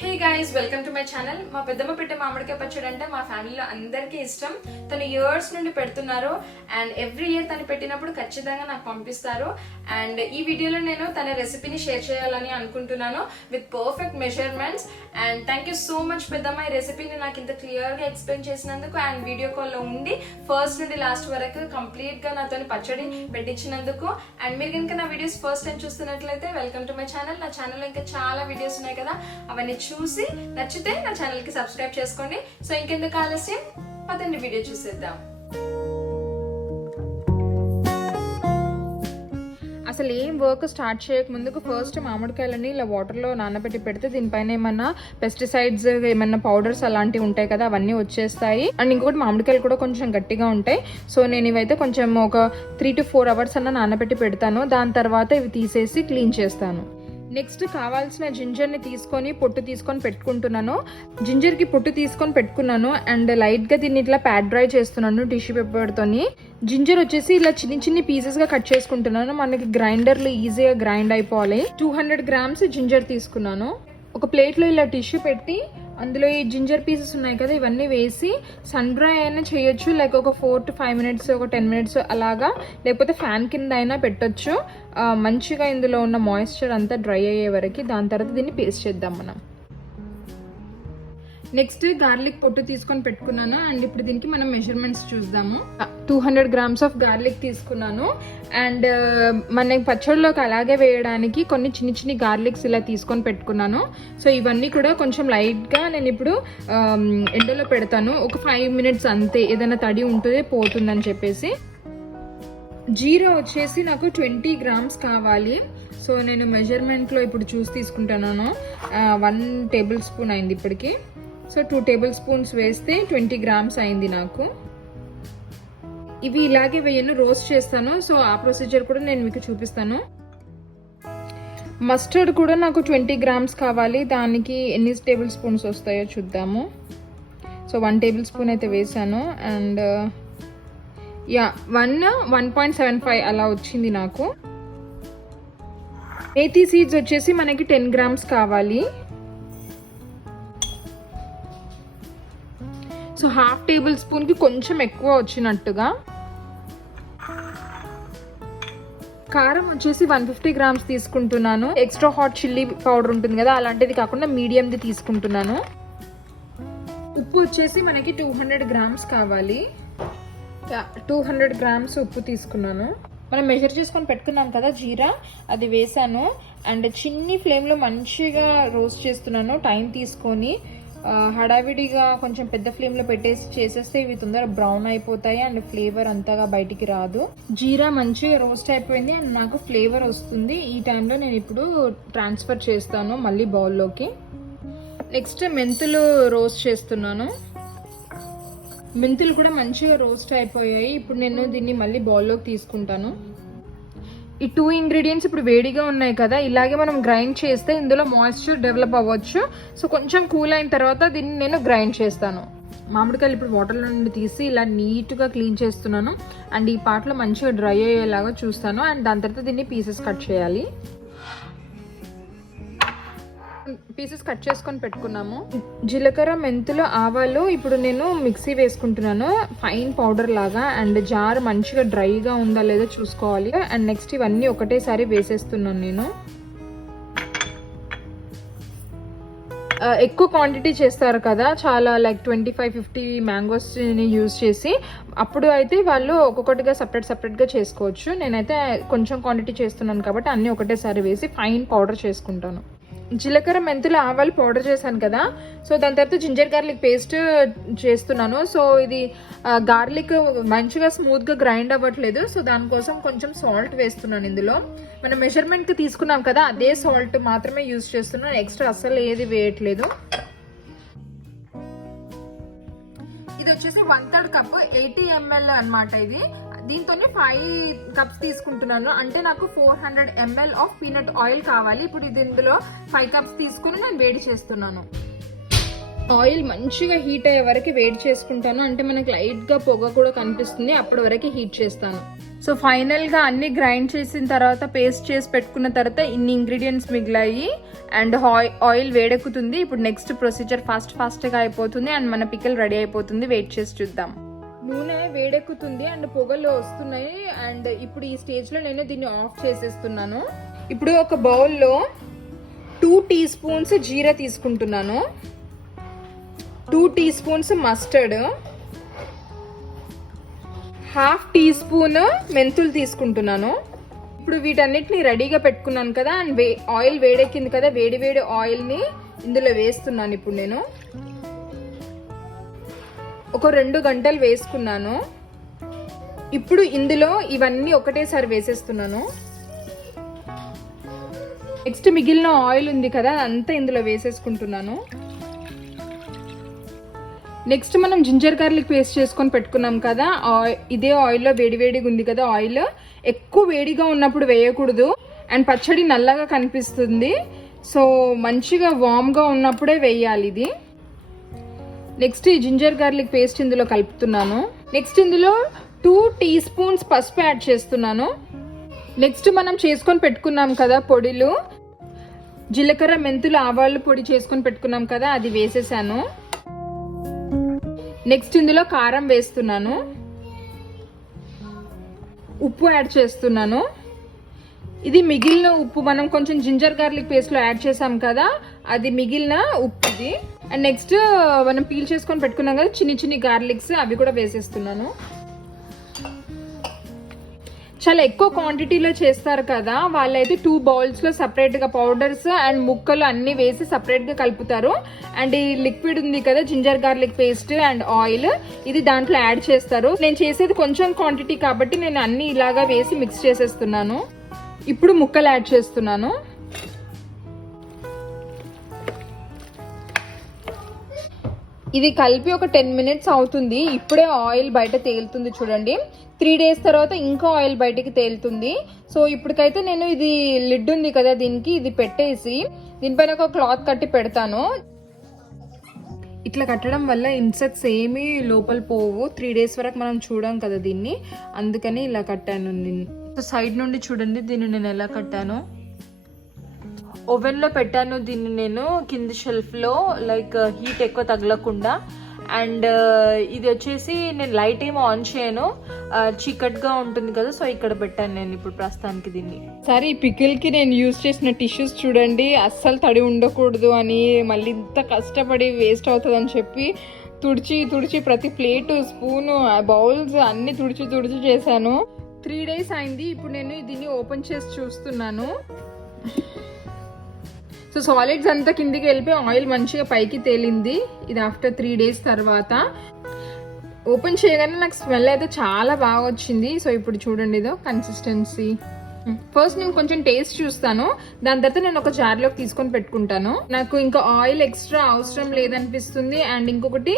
Hey guys, welcome to my channel. మా పెద్దమ్మ పెట్టే మామిడికాయ పచ్చడి అంటే మా ఫ్యామిలీలో అందరికీ ఇష్టం. తను ఇయర్స్ నుండి పెడుతున్నారు అండ్ ఎవ్రీ ఇయర్ తను పెట్టినప్పుడు ఖచ్చితంగా నాకు పంపిస్తారు. అండ్ ఈ వీడియోలో నేను తన రెసిపీని షేర్ చేయాలని అనుకుంటున్నాను with perfect measurements. And thank you so much పెద్దమ్మ, ఈ రెసిపీని నాకు ఇంత క్లియర్గా ఎక్స్ప్లెయిన్ చేసినందుకు అండ్ వీడియో కాల్లో ఉండి ఫస్ట్ నుండి లాస్ట్ వరకు కంప్లీట్గా నాతో పచ్చడి పెట్టించినందుకు. అండ్ మీరు కనుక నా వీడియోస్ ఫస్ట్ టైం చూస్తున్నట్లయితే వెల్కమ్ టు మై ఛానల్. నా ఛానల్లో ఇంకా చాలా వీడియోస్ ఉన్నాయి కదా, అవన్నీ చూసి నచ్చితే నా ఛానల్ కి సబ్స్క్రైబ్ చేసుకోండి. సో ఇంకెందుకు ఆలస్యం, పదండి వీడియో చూసేద్దాం. అసలు ఏం వర్క్ స్టార్ట్ చేయక ముందుకు ఫస్ట్ మామిడికాయలని ఇలా వాటర్లో నానబెట్టి పెడితే దీనిపైన ఏమన్నా పెస్టిసైడ్స్ ఏమన్నా పౌడర్స్ అలాంటివి ఉంటాయి కదా, అవన్నీ వచ్చేస్తాయి. అండ్ ఇంకొకటి మామిడికాయలు కూడా కొంచెం గట్టిగా ఉంటాయి. సో నేను ఇవైతే కొంచెం ఒక 3 to 4 hours అన్న నానబెట్టి పెడతాను. దాని తర్వాత ఇవి తీసేసి క్లీన్ చేస్తాను. నెక్స్ట్ కావాల్సిన జింజర్ని తీసుకొని పొట్టు తీసుకొని పెట్టుకుంటున్నాను. జింజర్కి పొట్టు తీసుకొని పెట్టుకున్నాను అండ్ లైట్గా దీన్ని ఇట్లా ప్యాడ్ డ్రై చేస్తున్నాను టిష్యూ పేపర్తోని. జింజర్ వచ్చేసి ఇలా చిన్ని పీసెస్గా కట్ చేసుకుంటున్నాను. మనకి గ్రైండర్లో ఈజీగా గ్రైండ్ అయిపోవాలి. 200 grams జింజర్ తీసుకున్నాను. ఒక ప్లేట్లో ఇలా టిష్యూ పెట్టి అందులో ఈ జింజర్ పీసెస్ ఉన్నాయి కదా, ఇవన్నీ వేసి సన్ డ్రై అయినా చేయొచ్చు, లైక్ ఒక 4 to 5 minutes, ఒక 10 minutes అలాగా, లేకపోతే ఫ్యాన్ కింద అయినా పెట్టొచ్చు. మంచిగా ఇందులో ఉన్న మాయిశ్చర్ అంతా డ్రై అయ్యే వరకు. దాని తర్వాత దీన్ని పేస్ట్ చేద్దాం మనం. నెక్స్ట్ గార్లిక్ పొట్టు తీసుకొని పెట్టుకున్నాను అండ్ ఇప్పుడు దీనికి మనం మెజర్మెంట్స్ చూద్దాము. 200 grams ఆఫ్ గార్లిక్ తీసుకున్నాను అండ్ మన పచ్చడిలోకి అలాగే వేయడానికి కొన్ని చిన్ని గార్లిక్స్ ఇలా తీసుకొని పెట్టుకున్నాను. సో ఇవన్నీ కూడా కొంచెం లైట్గా నేను ఇప్పుడు ఎండలో పెడతాను, ఒక 5 minutes అంతే. ఏదైనా తడి ఉంటుంది పోతుందని చెప్పేసి. జీరా వచ్చేసి నాకు 20 grams కావాలి. సో నేను మెజర్మెంట్లో ఇప్పుడు చూసి తీసుకుంటున్నాను. 1 tablespoon అయింది ఇప్పటికి. సో 2 tablespoons వేస్తే 20 grams అయింది నాకు. ఇవి ఇలాగే వేయను, రోస్ట్ చేస్తాను. సో ఆ ప్రొసీజర్ కూడా నేను మీకు చూపిస్తాను. మస్టర్డ్ కూడా నాకు 20 grams కావాలి. దానికి ఎన్ని tablespoons వస్తాయో చూద్దాము. సో 1 tablespoon అయితే వేసాను అండ్ 1.75 అలా వచ్చింది నాకు. మేథీ సీడ్స్ వచ్చేసి మనకి 10 grams కావాలి. సో 1/2 tablespoonకి కొంచెం ఎక్కువ వచ్చినట్టుగా. కారం వచ్చేసి 150 grams తీసుకుంటున్నాను. ఎక్స్ట్రా హాట్ చిల్లీ పౌడర్ ఉంటుంది కదా, అలాంటిది కాకుండా మీడియంది తీసుకుంటున్నాను. ఉప్పు వచ్చేసి మనకి 200 grams కావాలి. 200 grams ఉప్పు తీసుకున్నాను. మనం మెజర్ చేసుకొని పెట్టుకున్నాం కదా జీరా, అది వేసాను అండ్ చిన్ని ఫ్లేమ్లో మంచిగా రోస్ట్ చేస్తున్నాను. టైం తీసుకొని హడావిడిగా కొంచెం పెద్ద ఫ్లేమ్లో పెట్టేసి చేసేస్తే ఇవి తొందరగా బ్రౌన్ అయిపోతాయి అండ్ ఫ్లేవర్ అంతగా బయటికి రాదు. జీరా మంచిగా రోస్ట్ అయిపోయింది అండ్ నాకు ఫ్లేవర్ వస్తుంది. ఈ టైంలో నేను ఇప్పుడు ట్రాన్స్ఫర్ చేస్తాను మళ్ళీ బౌల్లోకి. నెక్స్ట్ మెంతులు రోస్ట్ చేస్తున్నాను. మెంతులు కూడా మంచిగా రోస్ట్ అయిపోయాయి. ఇప్పుడు నేను దీన్ని మళ్ళీ బౌల్లోకి తీసుకుంటాను. ఈ 2 ingredients ఇప్పుడు వేడిగా ఉన్నాయి కదా, ఇలాగే మనం గ్రైండ్ చేస్తే ఇందులో మాయిశ్చర్ డెవలప్ అవ్వచ్చు. సో కొంచెం కూల్ అయిన తర్వాత దీన్ని నేను గ్రైండ్ చేస్తాను. మామిడికాయలు ఇప్పుడు వాటర్లో నుండి తీసి ఇలా నీట్గా క్లీన్ చేస్తున్నాను అండ్ ఈ పార్ట్లో మంచిగా డ్రై అయ్యేలాగా చూస్తాను. అండ్ దాని తర్వాత దీన్ని పీసెస్ కట్ చేయాలి. పీసెస్ కట్ చేసుకొని పెట్టుకున్నాము. జీలకర్ర, మెంతులు, ఆవాలు ఇప్పుడు నేను మిక్సీ వేసుకుంటున్నాను ఫైన్ పౌడర్ లాగా. అండ్ జార్ మంచిగా డ్రైగా ఉందా లేదో చూసుకోవాలి. అండ్ నెక్స్ట్ ఇవన్నీ ఒకటేసారి వేసేస్తున్నాను నేను. ఎక్కువ క్వాంటిటీ చేస్తారు కదా, చాలా లైక్ 25-50 మ్యాంగోస్ని యూజ్ చేసి, అప్పుడు అయితే వాళ్ళు ఒక్కొక్కటిగా సపరేట్గా చేసుకోవచ్చు. నేనైతే కొంచెం క్వాంటిటీ చేస్తున్నాను కాబట్టి అన్నీ ఒకటేసారి వేసి ఫైన్ పౌడర్ చేసుకుంటాను. జీలకర్ర, మెంతులు, ఆవాలు పౌడర్ చేశాను కదా, సో దాని తర్వాత జింజర్ గార్లిక్ పేస్ట్ చేస్తున్నాను. సో ఇది గార్లిక్ మంచిగా స్మూత్గా గ్రైండ్ అవ్వట్లేదు. సో దానికోసం కొంచెం సాల్ట్ వేస్తున్నాను ఇందులో. మనం మెజర్మెంట్కి తీసుకున్నాం కదా, అదే సాల్ట్ మాత్రమే యూజ్ చేస్తున్నాను, ఎక్స్ట్రా అస్సలు ఏది వేయట్లేదు. ఇది వచ్చేసి 1/3 cup 80 ml అనమాట. ఇది దీంతోనే 5 cups తీసుకుంటున్నాను. అంటే నాకు 400 ml ఆఫ్ పీనట్ ఆయిల్ కావాలి. ఇప్పుడు ఇది ఇందులో 5 cups తీసుకుని నేను వేడి చేస్తున్నాను. ఆయిల్ మంచిగా హీట్ అయ్యే వరకు వేడి చేసుకుంటాను. అంటే మనకి లైట్గా పొగ కూడా కనిపిస్తుంది, అప్పటి వరకు హీట్ చేస్తాను. సో ఫైనల్గా అన్ని గ్రైండ్ చేసిన తర్వాత పేస్ట్ చేసి పెట్టుకున్న తర్వాత ఇన్ని ఇంగ్రీడియంట్స్ మిగిలాయి. అండ్ ఆయిల్ వేడెక్కుతుంది. ఇప్పుడు నెక్స్ట్ ప్రొసీజర్ ఫాస్ట్గా అయిపోతుంది అండ్ మన పికిల్ రెడీ అయిపోతుంది. వెయిట్ చేసి చూద్దాం. నూనె వేడెక్కుతుంది అండ్ పొగలు వస్తున్నాయి. అండ్ ఇప్పుడు ఈ స్టేజ్లో నేను దీన్ని ఆఫ్ చేసేస్తున్నాను. ఇప్పుడు ఒక బౌల్లో 2 టీ స్పూన్స్ జీరా తీసుకుంటున్నాను, 2 teaspoons mustard, 1/2 teaspoon మెంతులు తీసుకుంటున్నాను. ఇప్పుడు వీటన్నిటిని రెడీగా పెట్టుకున్నాను కదా అండ్ ఆయిల్ వేడెక్కింది కదా, వేడి ఆయిల్ని ఇందులో వేస్తున్నాను. ఇప్పుడు నేను ఒక 2 గంటలు వేసుకున్నాను. ఇప్పుడు ఇందులో ఇవన్నీ ఒకటేసారి వేసేస్తున్నాను. నెక్స్ట్ మిగిలిన ఆయిల్ ఉంది కదా అంతా ఇందులో వేసేసుకుంటున్నాను. నెక్స్ట్ మనం జింజర్ గార్లిక్ పేస్ట్ చేసుకొని పెట్టుకున్నాం కదా, ఇదే ఆయిల్లో వేడిగా ఉంది కదా ఆయిల్, ఎక్కువ వేడిగా ఉన్నప్పుడు వేయకూడదు అండ్ పచ్చడి నల్లగా కనిపిస్తుంది. సో మంచిగా వామ్గా ఉన్నప్పుడే వేయాలి ఇది. నెక్స్ట్ ఈ జింజర్ గార్లిక్ పేస్ట్ ఇందులో కలుపుతున్నాను. నెక్స్ట్ ఇందులో 2 టీ స్పూన్స్ పసుపు యాడ్ చేస్తున్నాను. నెక్స్ట్ మనం చేసుకొని పెట్టుకున్నాం కదా పొడిలు, జీలకర్ర మెంతులు ఆవాలు పొడి చేసుకొని పెట్టుకున్నాం కదా అది వేసేసాను. నెక్స్ట్ ఇందులో కారం వేస్తున్నాను, ఉప్పు యాడ్ చేస్తున్నాను. ఇది మిగిలిన ఉప్పు, మనం కొంచెం జింజర్ గార్లిక్ పేస్ట్లో యాడ్ చేసాం కదా అది మిగిలిన ఉప్పు ఇది. అండ్ నెక్స్ట్ మనం పీల్ చేసుకొని పెట్టుకున్నాం కదా చిన్ని గార్లిక్స్, అవి కూడా వేసేస్తున్నాను. చాలా ఎక్కువ క్వాంటిటీలో చేస్తారు కదా వాళ్ళైతే 2 బౌల్స్లో సపరేట్గా పౌడర్స్ అండ్ ముక్కలు అన్నీ వేసి సపరేట్గా కలుపుతారు. అండ్ ఈ లిక్విడ్ ఉంది కదా ginger garlic paste and oil, ఇది దాంట్లో యాడ్ చేస్తారు. నేను చేసేది కొంచెం క్వాంటిటీ కాబట్టి నేను అన్ని ఇలాగా వేసి మిక్స్ చేసేస్తున్నాను. ఇప్పుడు ముక్కలు యాడ్ చేస్తున్నాను. ఇది కలిపి ఒక 10 మినిట్స్ అవుతుంది. ఇప్పుడే ఆయిల్ బయట తేలుతుంది చూడండి. 3 డేస్ తర్వాత ఇంకా ఆయిల్ బయటికి తేలుతుంది. సో ఇప్పటికైతే నేను ఇది లిడ్ ఉంది కదా దీనికి, ఇది పెట్టేసి దీనిపైన ఒక క్లాత్ కట్టి పెడతాను. ఇట్లా కట్టడం వల్ల ఇన్సెక్ట్స్ ఏమీ లోపల పోవు. 3 డేస్ వరకు మనం చూడం కదా దీన్ని, అందుకని ఇలా కట్టాను. సైడ్ నుండి చూడండి దీన్ని నేను ఎలా కట్టాను. ఓవెన్లో పెట్టాను దీన్ని నేను కింద షెల్ఫ్లో, లైక్ హీట్ ఎక్కువ తగలకుండా. అండ్ ఇది వచ్చేసి నేను లైట్ ఏమో ఆన్ చేయను, చీకట్గా ఉంటుంది కదా, సో ఇక్కడ పెట్టాను నేను ఇప్పుడు ప్రస్తుతానికి దీన్ని. సరే ఈ పికిల్కి నేను యూజ్ చేసిన టిష్యూస్ చూడండి, అస్సలు తడి ఉండకూడదు అని, మళ్ళీ ఇంత కష్టపడి వేస్ట్ అవుతుందని చెప్పి తుడిచి ప్రతి ప్లేటు స్పూను బౌల్స్ అన్ని తుడిచి చేశాను. 3 డేస్ అయింది. ఇప్పుడు నేను దీన్ని ఓపెన్ చేసి చూస్తున్నాను. సో సాలిడ్స్ అంతా కిందికి వెళ్ళిపోయి ఆయిల్ మంచిగా పైకి తేలింది. ఇది ఆఫ్టర్ 3 డేస్ తర్వాత ఓపెన్ చేయగానే నాకు స్మెల్ అయితే చాలా బాగా వచ్చింది. సో ఇప్పుడు చూడండి ఇదో కన్సిస్టెన్సీ. ఫస్ట్ నేను కొంచెం టేస్ట్ చూస్తాను, దాని తర్వాత నేను ఒక జార్లోకి తీసుకొని పెట్టుకుంటాను. నాకు ఇంకా ఆయిల్ ఎక్స్ట్రా అవసరం లేదనిపిస్తుంది. అండ్ ఇంకొకటి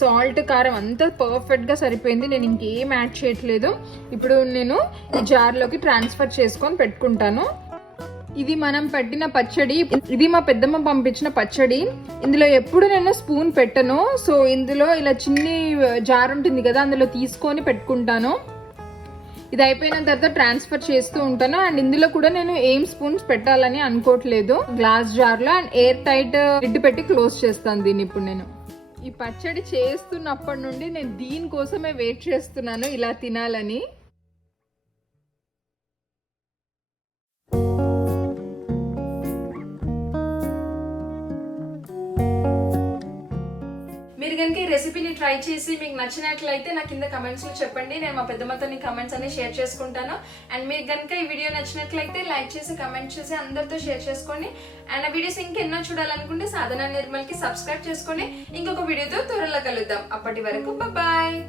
సాల్ట్ కారం అంతా పర్ఫెక్ట్గా సరిపోయింది, నేను ఇంకేం యాడ్ చేయట్లేదు. ఇప్పుడు నేను ఈ జార్లోకి ట్రాన్స్ఫర్ చేసుకొని పెట్టుకుంటాను. ఇది మనం పెట్టిన పచ్చడి, ఇది మా పెద్దమ్మ పంపించిన పచ్చడి. ఇందులో ఎప్పుడు నేను స్పూన్ పెట్టను. సో ఇందులో ఇలా చిన్ని జార్ ఉంటుంది కదా అందులో తీసుకొని పెట్టుకుంటాను. ఇది అయిపోయిన తర్వాత ట్రాన్స్ఫర్ చేస్తూ ఉంటాను. అండ్ ఇందులో కూడా నేను ఏం స్పూన్స్ పెట్టాలని అనుకోవట్లేదు. గ్లాస్ జార్లో అండ్ ఎయిర్ టైట్ లిడ్ పెట్టి క్లోజ్ చేస్తాను దీన్ని. ఇప్పుడు నేను ఈ పచ్చడి చేస్తున్నప్పటి నుండి నేను దీనికోసమే వెయిట్ చేస్తున్నాను, ఇలా తినాలని. మీరు కనుక ఈ రెసిపీని ట్రై చేసి మీకు నచ్చినట్లయితే నా కింద కమెంట్స్ లో చెప్పండి. నేను మా పెద్దమ్మతో కమెంట్స్ అన్ని షేర్ చేసుకుంటాను. అండ్ మీకు కనుక ఈ వీడియో నచ్చినట్లయితే లైక్ చేసి కమెంట్ చేసి అందరితో షేర్ చేసుకోండి. అండ్ ఆ వీడియోస్ ఇంకెన్నో చూడాలనుకుంటే సాధన నిర్మల్కి సబ్స్క్రైబ్ చేసుకొని ఇంకొక వీడియోతో త్వరలో కలుద్దాం. అప్పటి వరకు బాయ్.